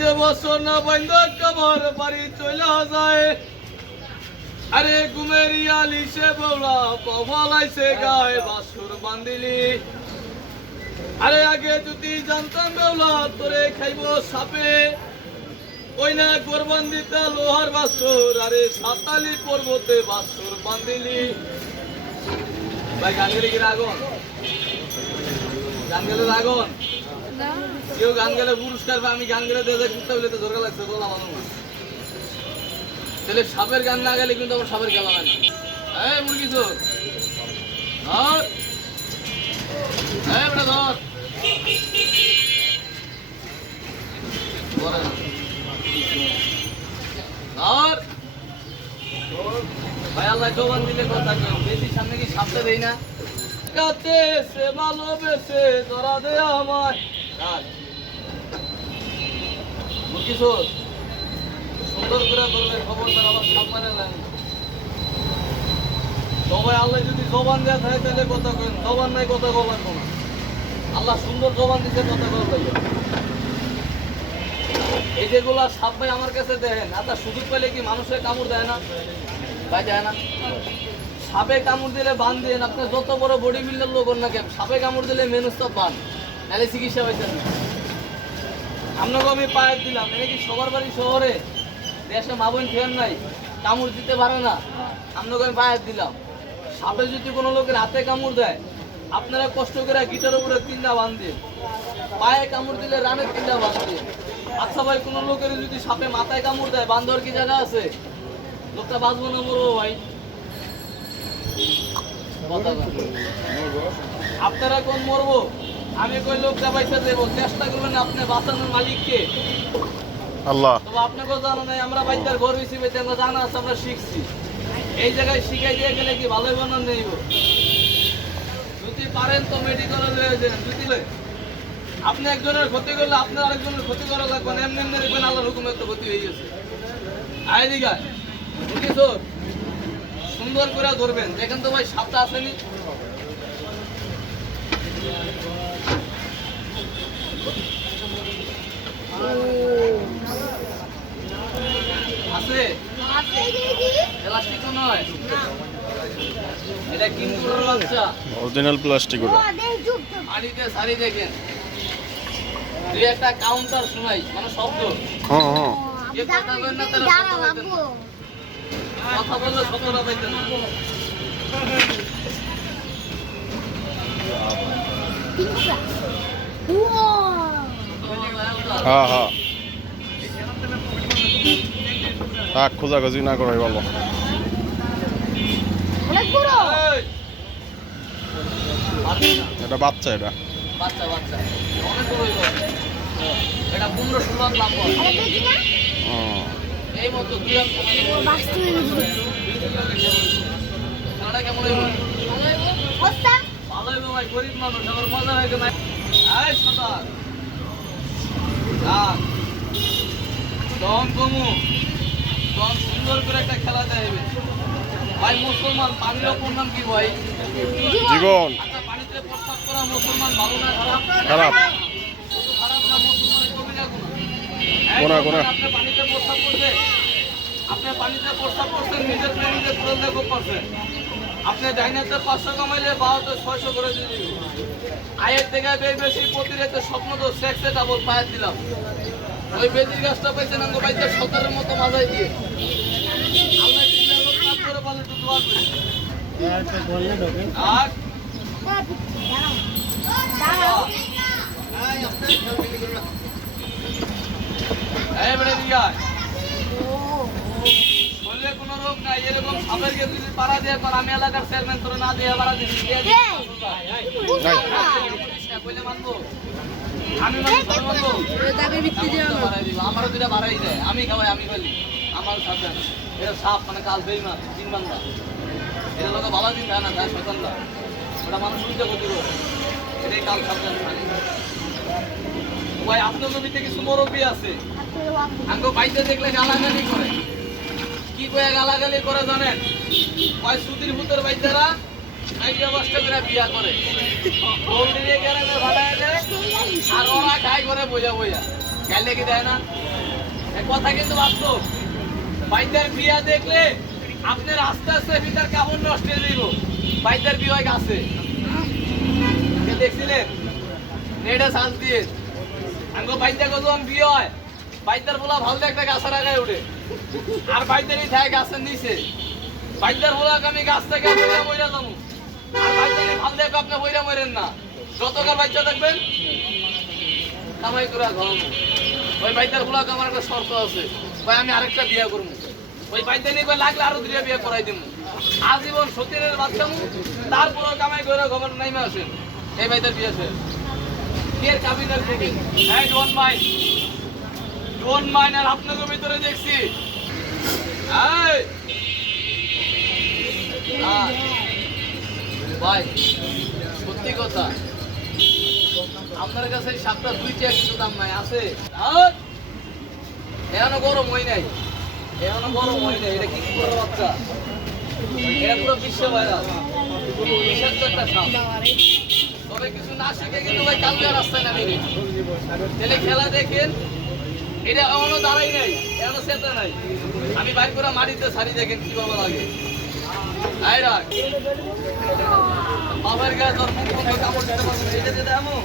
যে বছর না বন্ধ কবর বাড়ি চলে যায়। আরে ঘুমের ইয়ালি সে বৌলা পফালাইছে গায়ে বাসুর বান্দিলি। আরে আগে যদি জানতাম বেউলা তোরে খাইব সাপে। ওই না কোরবান দিতা লোহার বাসুর, আরে সাতালি পর্বতে বাসুর বান্দিলি। ভাই, গান গেলে কি রাগন গান গেলে রাগন কেউ গান গেলে পুরস্কার পায়, আমি গান গেলে দিয়ে যাই কুত্তা বলে তো দরকার লাগছে বলা মানুষ তাহলে সাপের গান না গেলে কিন্তু আমার সাপের খেলা হয় না। এই মুরগি চোর, ধর। এই বেটা ধর। দিলে কথা সামনে কি সাপটা দেই না? কাছে সে ভালোবেসে ধরা দে আমায়। সবাই আল্লাহ যদি জবান দেওয়া থাকে তাহলে কথা কেন জবান নাই কথা বলার কোনো। আল্লাহ সুন্দর জবান দিতে কথা বল এই যেগুলা সাপ ভাই আমার কাছে দেখেন আচ্ছা সুযোগ পেলে কি মানুষের কামড় দেয় না? ভাই দেয় না। সাপে কামড় দিলে বান দিয়ে আপনি যত বড় বডি বিল্ডার লোক না কেন, সাপে কামড় দিলে মেনুস তো বান। নাহলে চিকিৎসা হয়েছে না। আমি পায়ের দিলাম এটা কি সবার বাড়ি শহরে? দেশে মা বোন খেয়াল নাই, কামড় দিতে পারে না। আপনাকে আমি পায়ের দিলাম। সাপে যদি কোনো লোকের হাতে কামড় দেয়, আপনারা কষ্ট করে গিটার উপরে তিনটা দিয়ে পায়ে কামড় দিলে রানের তিনটা দিয়ে আচ্ছা ভাই, কোনো লোকের যদি সাপে মাথায় কামড় দেয় বান দেওয়ার কি জায়গা আছে? লোকটা বাঁচবো না মরবো ভাই? আপনারা কোন মরবো? আমি কই লোকটা পয়সা দেবো। চেষ্টা করবেন আপনি বাঁচানোর মালিককে। আল্লাহ। তবে আপনাকেও জানা নাই আমরা বাইদার ঘর হয়েছি আমরা জানা আছে আমরা শিখছি। এই জায়গায় শিখাই দিয়ে গেলে কি ভালোই বানান নেইব যদি পারেন তো মেডিকেলে লয়ে যান যদি আপনি একজনের ক্ষতি করলে আপনার আরেকজনের ক্ষতি করা লাগবে না এমনি এমনি দেখবেন আল্লাহর হুকুমে তো ক্ষতি হয়ে গেছে। আয় দিঘা বুঝি তোর সুন্দর করে ধরবেন। দেখেন তো ভাই সাপটা আসেনি আছে প্লাস্টিক তো নয় এটা কিন্তু বাচ্চা অরিজিনাল প্লাস্টিক ওটা। আড়িতে সারি দেখেন। দুই একটা কাউন্টার শোনাই মানে শব্দ। হ্যাঁ হ্যাঁ। কথা বললে সতরা পাইতেন হ্যাঁ হ্যাঁ। থাক খোঁজাখুঁজি না করাই ভালো। এটা বাচ্চা এটা। বাচ্চা বাচ্চা। অনেক বড় হইব। এটা পনেরো ষোলো হাত লাম্বা হুম। এই মতো দুই হাত খেলাটা কেমন হইব ভালো হইব ভাই গরিব মানুষ আমার মজা হইবে না এই সাঁতার। রাখ। দম কমু। সুন্দর করে একটা খেলা দেবে ভাই মুসলমান পানির অপর নাম কি ভাই? জীবন। আচ্ছা পানিতে প্রস্তাব করা মুসলমান ভালো না খারাপ? খারাপ। না মুসলমানের কবি না। আপনি পানিতে প্রস্তাব করছে আপনি পানিতে প্রস্তাব করছেন নিজের প্রেম নিজের দেখো করছেন। আপনি ডাইনাতে পাঁচশো কামাইলে বাহাতে ছয়শো করে দিয়ে আয়ের থেকে বেশ বেশি প্রতি স্বপ্ন তো সেক্সে ডাবল পায়ের দিলাম। ওই বেদির গাছটা পাইছেন আঙ্গ বাইতে সতেরোর মতো মাজাই দিয়ে। কোনো রোগ নাই এরকম সাপের কে যদি পাড়া দিয়ে আমি এলাকার চেয়ারম্যান তোরে না দিয়ে পাড়া দিয়ে মানবো? আমি মানে আমারও দুটা বাড়াই দেয় আমি খাওয়াই আমি বলি আমার সাবধান এটা সাপ মানে কাল বেইমান তিন বান্দা এটা লোক ভালো দিন খায় না খায় ওটা মানুষ উল্টে ক্ষতি করে এটাই কাল সাবধান খায় ভাই আপনার জমিতে কিছু মুরব্বী আছে? আঙ্গো বাইতে দেখলে গালাগালি করে। কি কয়ে গালাগালি করে জানেন? কয় সুতির ভূতের বাইতেরা? দেয়, আর ওরা কথা কিন্তু বাস্তব বাইদার বিয়া দেখলে আপনার আস্তে আস্তে ভিতর কাপড় নষ্ট হয়ে বাইদার বিয়া গাছে। কে দেখছিলেন? নেটে সাজ দিয়ে। আঙ্গো বাইদা কজন বিয়ে হয়? বাইদার বলা ভালো একটা গাছের আগায় উঠে। আর বাইদারই থাকে গাছের নিচে। বাইদার বলা আমি গাছ থেকে বইরা যাব। আর কামাই করে ঘর ওই বাইদার বলা আমার একটা আছে। ভাই আমি আরেকটা বিয়ে করব। ওই বাইদা নিয়ে কই লাগলে আরও হ্যাঁ আপনাকে ভিতরে দেখছি। আহ, ভাই, সত্যি কথা। আপনার কাছে এই সাপটা দুইটা কিন্তু দাম নাই, আছে? এখনও গরম হয় নাই। এখনও গরম হয় নাই, এটা কি করে বাচ্চা? কিছু না শিখে কিন্তু ভাই কালকে রাস্তায় খেলা দেখেন এখনও নাই এখনও নাই। আমি বাইর করে মাটিতে ছাড়ি দেখেন কীভাবে লাগে। বাবার গায়ে তোর মুখ কাপড় দিতে পারব এটা দিতে এমন